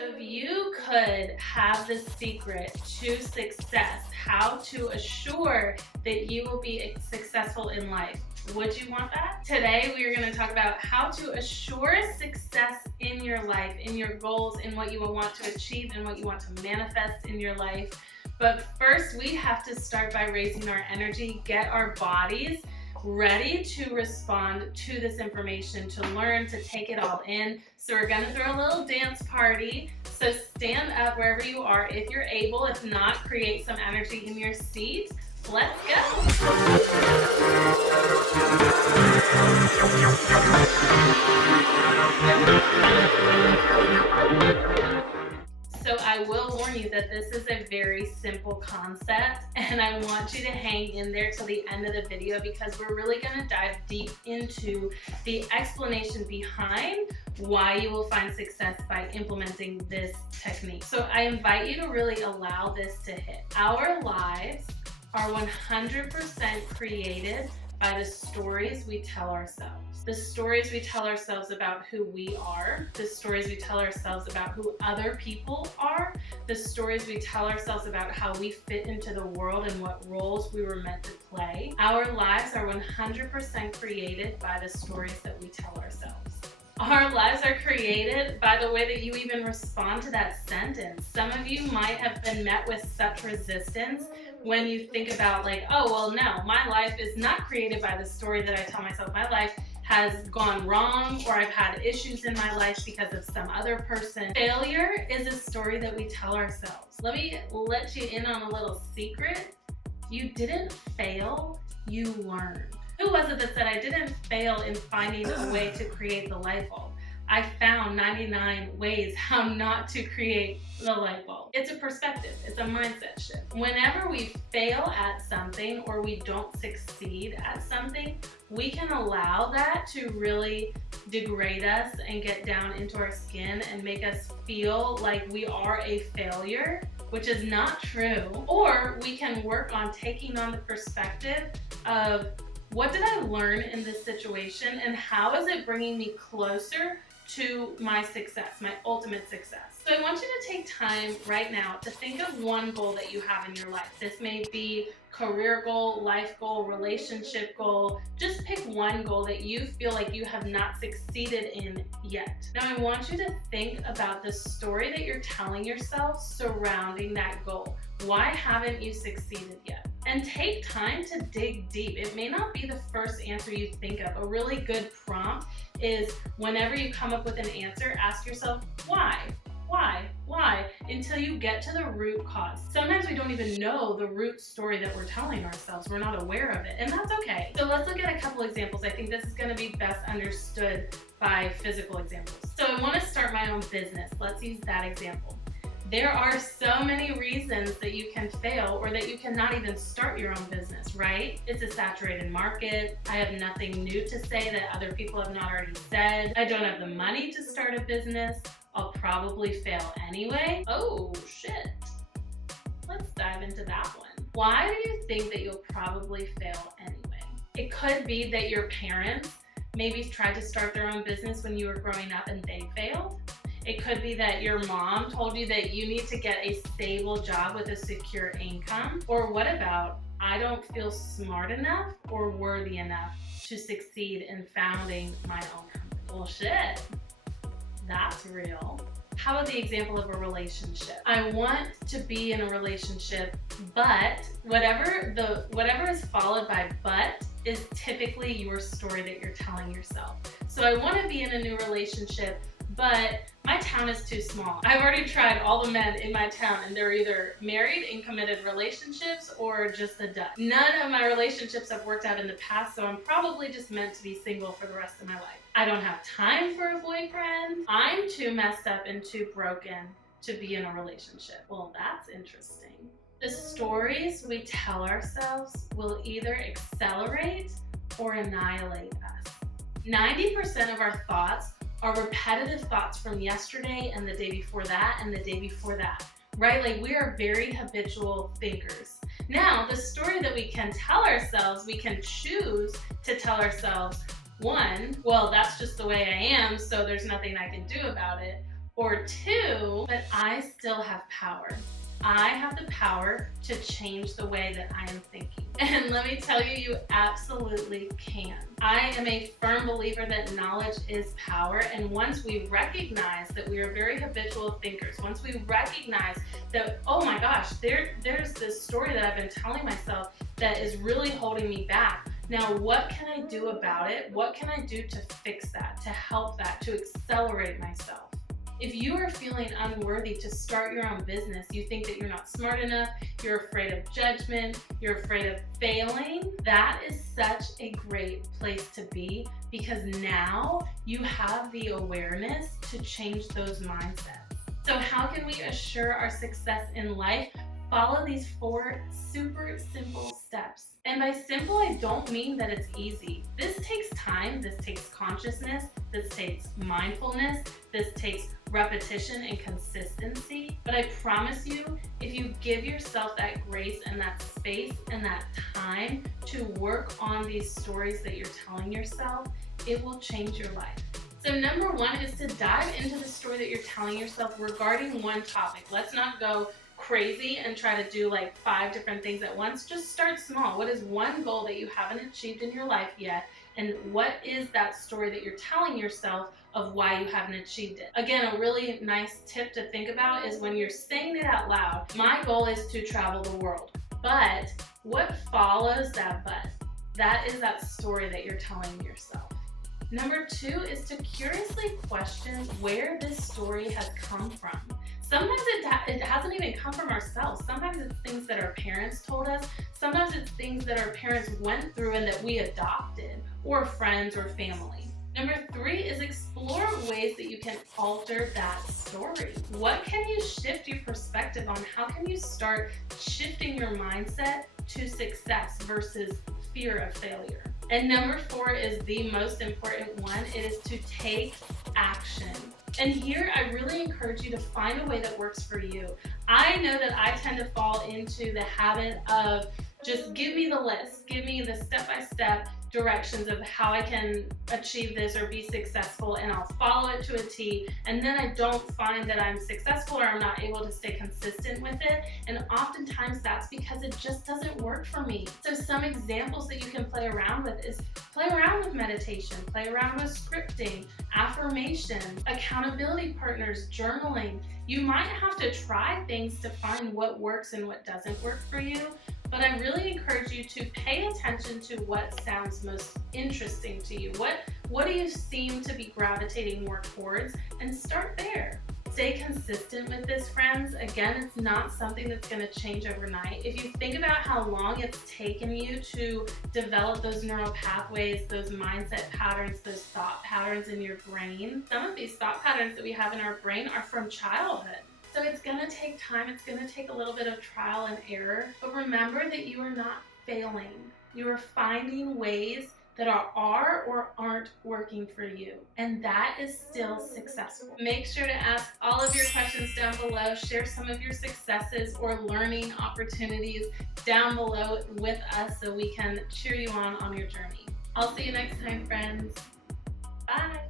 So if you could have the secret to success, how to assure that you will be successful in life, would you want that? Today we are going to talk about how to assure success in your life, in your goals, in what you will want to achieve and what you want to manifest in your life. But first we have to start by raising our energy, get our bodies ready to respond to this information, to learn, to take it all in. So we're gonna throw a little dance party. So stand up wherever you are if you're able. If not, create some energy in your seat. Let's go. So I will warn you that this is a very simple concept, and I want you to hang in there till the end of the video because we're really going to dive deep into the explanation behind why you will find success by implementing this technique. So I invite you to really allow this to hit. Our lives are 100% created by the stories we tell ourselves. The stories we tell ourselves about who we are, the stories we tell ourselves about who other people are, the stories we tell ourselves about how we fit into the world and what roles we were meant to play. Our lives are 100% created by the stories that we tell ourselves. Our lives are created by the way that you even respond to that sentence. Some of you might have been met with such resistance when you think about like, oh, well, no, my life is not created by the story that I tell myself. My life has gone wrong, or I've had issues in my life because of some other person. Failure is a story that we tell ourselves. Let me let you in on a little secret. You didn't fail, you learned. Who was it that said I didn't fail in finding a way to create the light bulb? I found 99 ways how not to create the light bulb. It's a perspective, it's a mindset shift. Whenever we fail at something or we don't succeed at something, we can allow that to really degrade us and get down into our skin and make us feel like we are a failure, which is not true. Or we can work on taking on the perspective of, what did I learn in this situation and how is it bringing me closer to my success, my ultimate success? So I want you to take time right now to think of one goal that you have in your life. This may be career goal, life goal, relationship goal. Just pick one goal that you feel like you have not succeeded in yet. Now I want you to think about the story that you're telling yourself surrounding that goal. Why haven't you succeeded yet? And take time to dig deep. It may not be the first answer you think of. A really good prompt is whenever you come up with an answer, ask yourself, why? Why? Until you get to the root cause. Sometimes we don't even know the root story that we're telling ourselves. We're not aware of it, and that's okay. So let's look at a couple examples. I think this is going to be best understood by physical examples. So I want to start my own business. Let's use that example. There are so many reasons that you can fail or that you cannot even start your own business, right? It's a saturated market. I have nothing new to say that other people have not already said. I don't have the money to start a business. I'll probably fail anyway. Oh, shit. Let's dive into that one. Why do you think that you'll probably fail anyway? It could be that your parents maybe tried to start their own business when you were growing up and they failed. It could be that your mom told you that you need to get a stable job with a secure income. Or what about, I don't feel smart enough or worthy enough to succeed in founding my own company? Well, shit, that's real. How about the example of a relationship? I want to be in a relationship, but whatever is followed by but is typically your story that you're telling yourself. So I want to be in a new relationship, but my town is too small. I've already tried all the men in my town and they're either married in committed relationships or just a duck. None of my relationships have worked out in the past, so I'm probably just meant to be single for the rest of my life. I don't have time for a boyfriend. I'm too messed up and too broken to be in a relationship. Well, that's interesting. The stories we tell ourselves will either accelerate or annihilate us. 90% of our thoughts are repetitive thoughts from yesterday and the day before that and the day before that, right? Like we are very habitual thinkers. Now, the story that we can tell ourselves, we can choose to tell ourselves, one, well, that's just the way I am, so there's nothing I can do about it. Or two, but I still have power. I have the power to change the way that I am thinking. And let me tell you, you absolutely can. I am a firm believer that knowledge is power. And once we recognize that we are very habitual thinkers, once we recognize that, oh my gosh, there's this story that I've been telling myself that is really holding me back. Now, what can I do about it? What can I do to fix that, to help that, to accelerate myself? If you are feeling unworthy to start your own business, you think that you're not smart enough, you're afraid of judgment, you're afraid of failing, that is such a great place to be, because now you have the awareness to change those mindsets. So how can we assure our success in life? Follow these 4 super simple steps. And by simple, I don't mean that it's easy. This takes time, this takes consciousness, this takes mindfulness, this takes repetition and consistency. But I promise you, if you give yourself that grace and that space and that time to work on these stories that you're telling yourself, it will change your life. So number 1 is to dive into the story that you're telling yourself regarding one topic. Let's not go crazy and try to do like 5 different things at once. Just start small. What is one goal that you haven't achieved in your life yet? And what is that story that you're telling yourself of why you haven't achieved it? Again, a really nice tip to think about is when you're saying it out loud, my goal is to travel the world. But what follows that but? That is that story that you're telling yourself. Number 2 is to curiously question where this story has come from. Sometimes it hasn't even come from ourselves. Sometimes it's things that our parents told us. Sometimes it's things that our parents went through and that we adopted, or friends or family. Number 3 is explore ways that you can alter that story. What can you shift your perspective on? How can you start shifting your mindset to success versus fear of failure? And number 4 is the most important one. It is to take action. And here I really encourage you to find a way that works for you. I know that I tend to fall into the habit of just give me the list, give me the step-by-step directions of how I can achieve this or be successful, and I'll follow it to a T, and then I don't find that I'm successful or I'm not able to stay consistent with it. And oftentimes that's because it just doesn't work for me. So some examples that you can play around with is play around with meditation, play around with scripting, affirmation, accountability partners, journaling. You might have to try things to find what works and what doesn't work for you. But I really encourage you to pay attention to what sounds most interesting to you. What do you seem to be gravitating more towards? And start there. Stay consistent with this, friends. Again, it's not something that's going to change overnight. If you think about how long it's taken you to develop those neural pathways, those mindset patterns, those thought patterns in your brain, some of these thought patterns that we have in our brain are from childhood. So it's going to take time, it's going to take a little bit of trial and error, but remember that you are not failing. You are finding ways that are or aren't working for you, and that is still successful. Make sure to ask all of your questions down below, share some of your successes or learning opportunities down below with us so we can cheer you on your journey. I'll see you next time, friends. Bye.